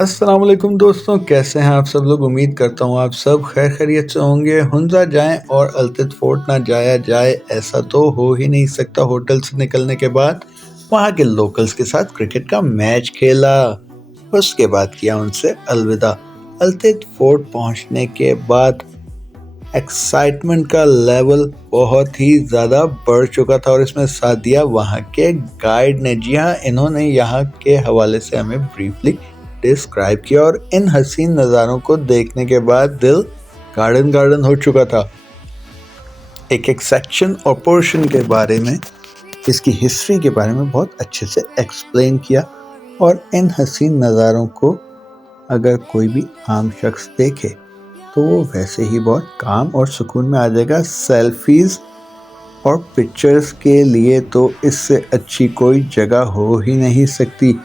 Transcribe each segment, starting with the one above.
अस्सलाम वालेकुम दोस्तों, कैसे हैं आप सब लोग। उम्मीद करता हूँ आप सब खैर खैरियत से होंगे। हुंजा जाएं और अल्तित फोर्ट ना जाया जाए, ऐसा तो हो ही नहीं सकता। होटल से निकलने के बाद वहाँ के लोकल्स के साथ क्रिकेट का मैच खेला, उसके बाद किया उनसे अलविदा। अल्तित फोर्ट पहुँचने के बाद एक्साइटमेंट का लेवल बहुत ही ज़्यादा बढ़ चुका था और इसमें साथ दिया वहाँ के गाइड ने। जी हाँ, इन्होंने यहाँ के हवाले से हमें ब्रीफली डिस्क्राइब किया और इन हसीन नज़ारों को देखने के बाद दिल गार्डन गार्डन हो चुका था। एक एक सेक्शन और पोर्शन के बारे में, इसकी हिस्ट्री के बारे में बहुत अच्छे से एक्सप्लेन किया और इन हसीन नज़ारों को अगर कोई भी आम शख्स देखे तो वो वैसे ही बहुत काम और सुकून में आ जाएगा। सेल्फीज़ और पिक्चर्स के लिए तो इससे अच्छी कोई जगह हो ही नहीं सकती।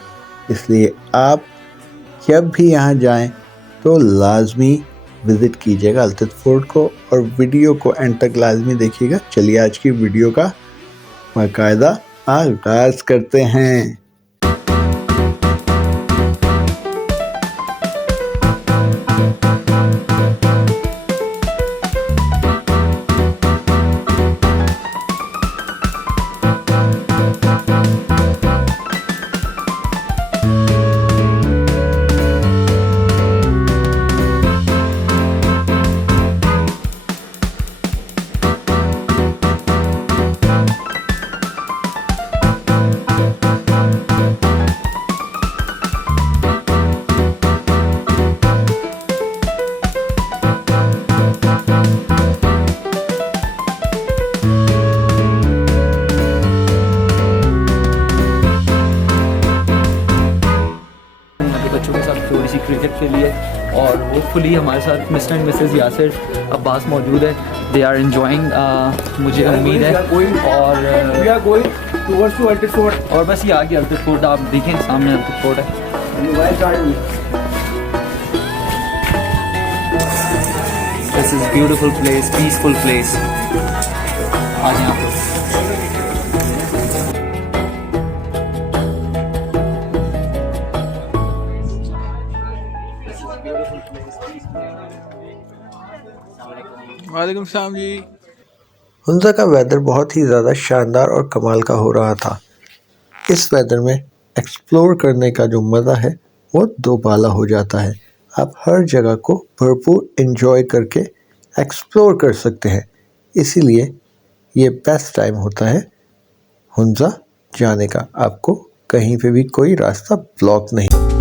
इसलिए आप जब भी यहाँ जाएं तो लाजमी विज़िट कीजिएगा अल्तित फोर्ट को और वीडियो को एंड तक लाजमी देखिएगा। चलिए आज की वीडियो का बाकायदा आगाज़ करते हैं। बच्चों के साथ थोड़ी सी क्रिकेट खेली है और होपफुली हमारे साथ mister and Mrs Yasir Abbas मौजूद है। दे आर एंजॉइंग, मुझे उम्मीद है। और बस ये आ गया अल्तित फोर्ट, आप देखें सामने अल्तित फोर्ट है। This is beautiful place, peaceful place. आज यहाँ पर वालेकुम सलाम जी। हुंजा का वेदर बहुत ही ज़्यादा शानदार और कमाल का हो रहा था। इस वेदर में एक्सप्लोर करने का जो मज़ा है वो दोबाला हो जाता है। आप हर जगह को भरपूर एंजॉय करके एक्सप्लोर कर सकते हैं। इसीलिए ये बेस्ट टाइम होता है हुंजा जाने का। आपको कहीं पे भी कोई रास्ता ब्लॉक नहीं।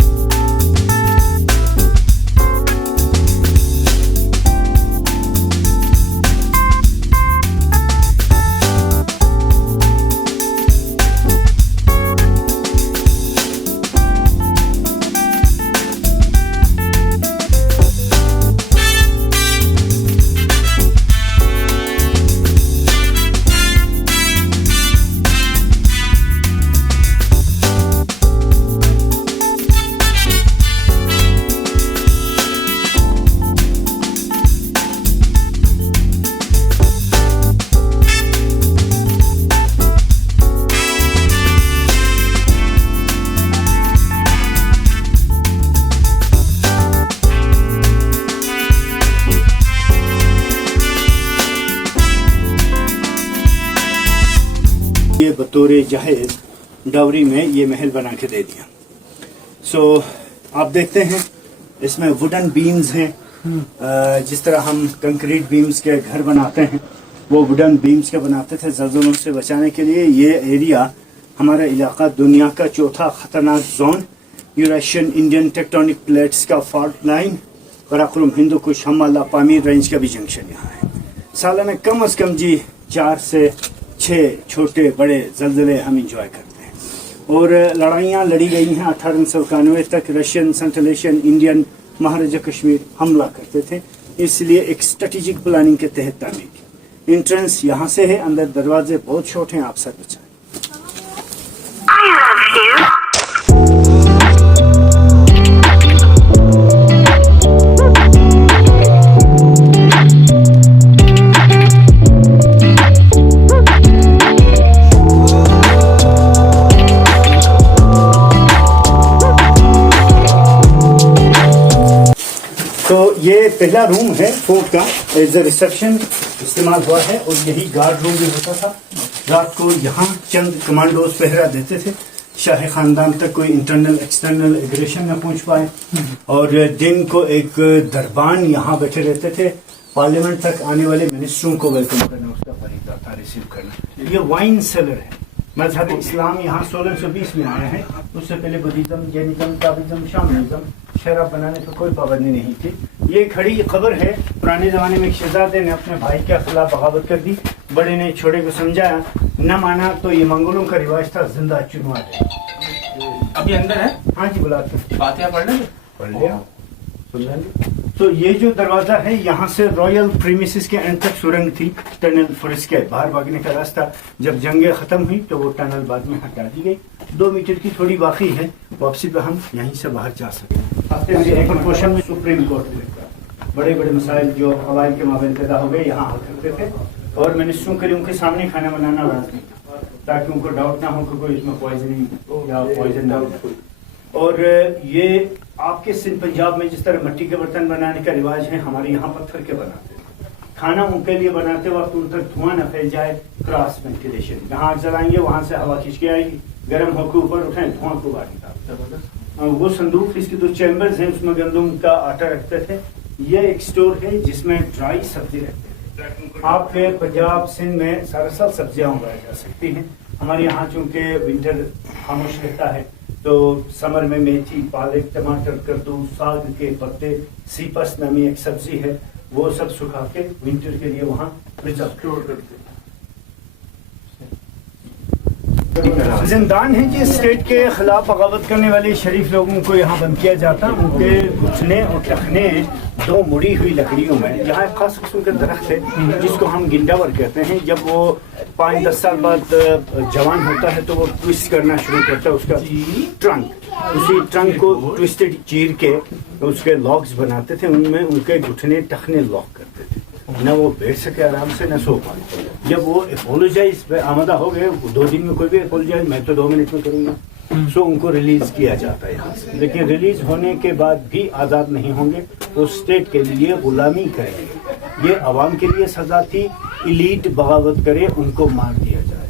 ये बतौर जहेज डावरी में ये महल बना के दे दिया। सो आप देखते हैं इसमें वुडन बीम्स हैं। जिस तरह हम कंक्रीट बीम्स के घर बनाते हैं वो वुडन बीम्स के बनाते थे ज़लज़लों से बचाने के लिए। ये एरिया हमारा इलाका दुनिया का चौथा ख़तरनाक zone, Eurasian Indian tectonic plates का fault line, कराकुलम Hindu Kush Himalaya Pamir range का भी जंक्शन यहाँ है। साल में कम अज़ कम जी 4 से 6 छोटे बड़े ज़लज़ले हम इंजॉय करते हैं। और लड़ाइयाँ लड़ी गई हैं 1891 तक। रशियन, सेंट्रल एशियन, इंडियन, महाराजा कश्मीर हमला करते थे, इसलिए एक स्ट्रेटेजिक प्लानिंग के तहत तामीर की। एंट्रेंस यहाँ से है, अंदर दरवाजे बहुत छोटे हैं, आप सर बचाएं। तो ये पहला रूम है फोर्ट का, एज अ रिसेप्शन इस्तेमाल हुआ है और यही गार्ड रूम भी होता था। रात को यहाँ चंद कमांडोज पहरा देते थे, शाही खानदान तक कोई इंटरनल एक्सटर्नल एग्रेशन न पहुंच पाए। और दिन को एक दरबान यहाँ बैठे रहते थे, पार्लियामेंट तक आने वाले मिनिस्टरों को वेलकम करना उसका फरीदा था, रिसीव करना। ये वाइन सेलर है। मजहब इस्लाम यहाँ 1620 में आया है, उससे पहले बुद्धिज्म, जैनिज्म, ताबिज्म, शामनिज्म, शराब बनाने पर कोई पाबंदी नहीं थी। ये खड़ी खबर है, पुराने जमाने में एक शहजादे ने अपने भाई के खिलाफ बगावत कर दी, बड़े ने छोटे को समझाया, न माना तो ये मंगोलों का रिवाज था, जिंदा चुनवा दे। अभी अंदर है? हाँ जी, बुलाते बातें पढ़ लिया। तो ये जो दरवाजा है, यहाँ से रॉयल प्रीमिसेस के एंड तक सुरंग थी, टनल फॉरेस्ट के बाहर भागने का रास्ता। जब जंगें खत्म हुई तो वो टनल बाद में हटा दी गई। 2 मीटर की थोड़ी बाकी है, वापसी पे हम यहीं से बाहर जा सकते हैं। एक क्वेश्चन में सुप्रीम कोर्ट में बड़े बड़े मसाइल जो कवायद के मामले पैदा हो गए यहाँ हल करते थे, और मिनिस्टरों के लिए उनके सामने खाना बनाना लाजमी था, ताकि उनको डाउट ना हो कि कोई इसमें पॉइजनिंग या पॉइजन डाल। और ये आपके सिंध पंजाब में जिस तरह मिट्टी के बर्तन बनाने का रिवाज है, हमारे यहाँ पत्थर के बनाते हैं। खाना उनके लिए बनाते वक्त उन तक धुआं न फैल जाए, क्रॉस वेंटिलेशन। जहाँ आग जलाएंगे वहां से हवा खींच के आएगी, गर्म होकर ऊपर उठाएं, धुआं को बाहर निकालते। वो संदूक, इसके 2 चैम्बर्स हैं, उसमें गंदम का आटा रखते थे। ये एक स्टोर है जिसमें ड्राई सब्जी रखते थे। आपके पंजाब सिंध में सारा साल सब्जियां उगाई जा सकती हैं। हमारे यहाँ चूंकि विंटर खामोश रहता है, तो समर में मेथी, पालक, टमाटर, कद्दू, साग के पत्ते, सीपस नामी एक सब्जी है, वो सब सुखा के विंटर के लिए वहाँ प्रिजर्व करते हैं। जिंदान है जी, स्टेट के खिलाफ बगावत करने वाले शरीफ लोगों को यहाँ बंद किया जाता। उनके घुटने और टखने 2 मुड़ी हुई लकड़ियों में, यहाँ एक खास किस्म का दरख्त है जिसको हम गिंडावर कहते हैं। जब वो 5-10 साल बाद जवान होता है तो वो ट्विस्ट करना शुरू करता है उसका ट्रंक। उसी ट्रंक को ट्विस्टेड चीर के उसके लॉक्स बनाते थे, उनमें उनके घुटने टखने लॉक करते थे, न वो बैठ सके आराम से, न सो पाए। जब वो एपोलोजाइज पे आमदा हो गए, 2 दिन में कोई भी एपोलोजाइज, मैं तो 2 मिनट में करूंगा, सो उनको रिलीज किया जाता है यहाँ से। लेकिन रिलीज होने के बाद भी आज़ाद नहीं होंगे, वो स्टेट के लिए गुलामी करेंगे। ये अवाम के लिए सजा थी, इलीट बगावत करे उनको मार दिया जाए,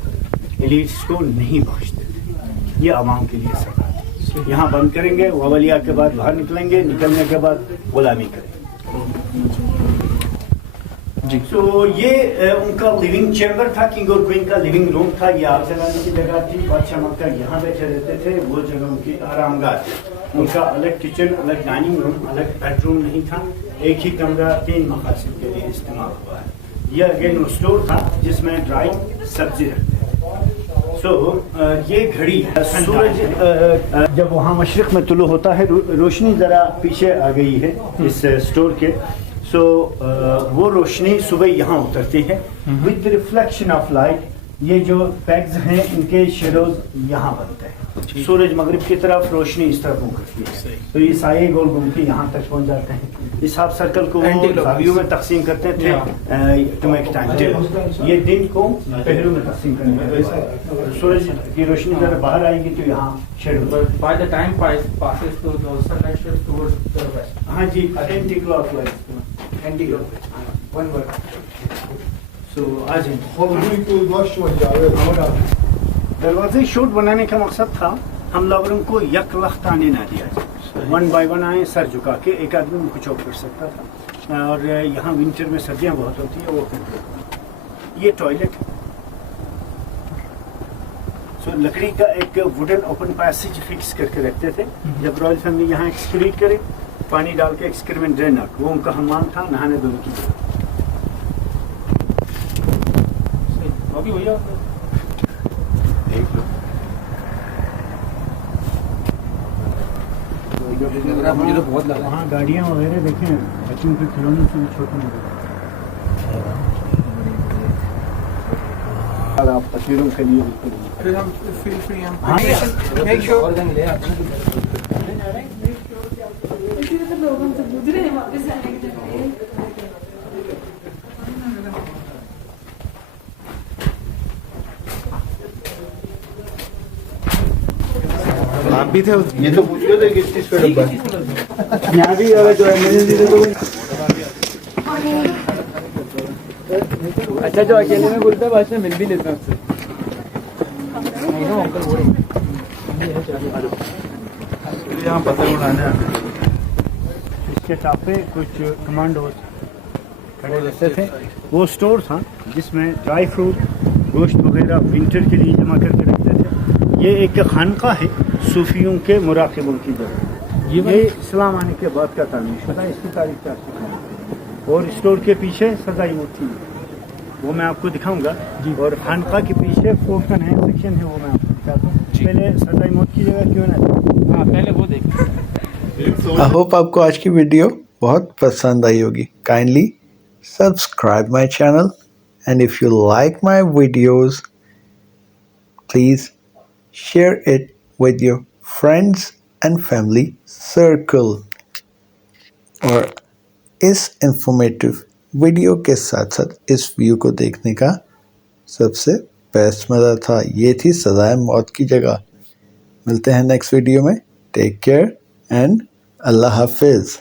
इलीट्स को नहीं बख्शते थे। ये अवाम के लिए सजा थी। यहाँ बंद करेंगे, ववलिया के बाद बाहर निकलेंगे, निकलने के बाद गुलामी करेंगे जी। तो ये उनका लिविंग चैम्बर था, किंग और क्वीन का लिविंग रूम था। ये आग जलाने की जगह थी, बादशाह मक्का यहाँ बैठे रहते थे, वो जगह उनकी आरामगाह थी। उनका अलग किचन, अलग डाइनिंग रूम, अलग बेडरूम नहीं था, एक ही कमरा 3 मकासद के लिए इस्तेमाल हुआ है। यह अगेन स्टोर था जिसमें ड्राई सब्जी रखते हैं। ये घड़ी है, सूरज जब वहाँ मशरिक में तुलू होता है, रोशनी ज़रा पीछे आ गई है इस स्टोर के। वो रोशनी सुबह यहाँ उतरती है विद रिफ्लेक्शन ऑफ लाइट। ये जो पैग्स हैं इनके शेडोज यहाँ बनते हैं। सूरज मगरिब की तरफ, रोशनी इस तरफ मुँह करती है, तो ये साये गोल घूम के यहाँ तक पहुँच जाते हैं। इस हाफ सर्कल को भाइयों में तकसीम करते थे टू मेक टाइम टेबल। ये दिन को पहलू में तकसीम करने का, सूरज की रोशनी जरा बाहर आएगी तो यहाँ shadow. By the time passes to the sunlight shifts towards the west. हाँ जी, anti clockwise, anti clockwise, one word. So आज दरवाजे शूट बनाने का मकसद था हमलावरों को यकवक्त आने ना दिया जाए, 1 बाय 1 आए सर झुका के, एक आदमी उनको चौक कर सकता था। और यहाँ विंटर में सर्दियाँ बहुत होती है, वो करते। ये टॉयलेट है। सो लकड़ी का एक वुडन ओपन पैसेज फिक्स करके रखते थे। जब रॉयल फैमिली यहाँ एक्सक्रीट करे, पानी डाल के एक्सक्रीमेंट ड्रेनर, वो उनका हमाम था, नहाने धोने की जगह। भैया मुझे तो बहुत लगा। वहाँ गाड़ियाँ वगैरह देखें, बच्चों के खिलौने से छोटे मोटे। आप तस्वीरों के लिए फिर हम फील फ्री हम मेक श्योर आप भी थे। ये तो पूछ रहे थे किस चीज का डब्बा है। यहाँ भी अगर जो अच्छा जो अकेले में बोलता है बाद में मिल भी लेता हूँ यहाँ पतंग उड़ाने इसके टॉप पे कुछ कमांडोज खड़े रहते थे। वो स्टोर था जिसमें ड्राई फ्रूट गोश्त वगैरह विंटर के लिए जमा करके रखते थे। ये एक खानका है सूफियों के मुराकिबों की जगह। ये इस्लाम आने के बाद का तामीर शुदा, इसकी तारीख 400 है। और स्टोर के पीछे सजाई मूर्ति है, वो मैं आपको दिखाऊंगा। और खानका के पीछे फोर्टन है, सेक्शन है, वो मैं आपको दिखाता हूँ। पहले सजाई मूर्ति की जगह क्यों ना, हाँ पहले वो देख। आई होप आपको आज की वीडियो बहुत पसंद आई होगी। Kindly subscribe my channel and if you like my videos please share it with your friends and family circle। और इस इंफॉर्मेटिव वीडियो के साथ साथ इस व्यू को देखने का सबसे बेस्ट मज़ा था, ये थी सजाए मौत की जगह। मिलते हैं नेक्स्ट वीडियो में। टेक केयर एंड अल्लाह हाफिज़।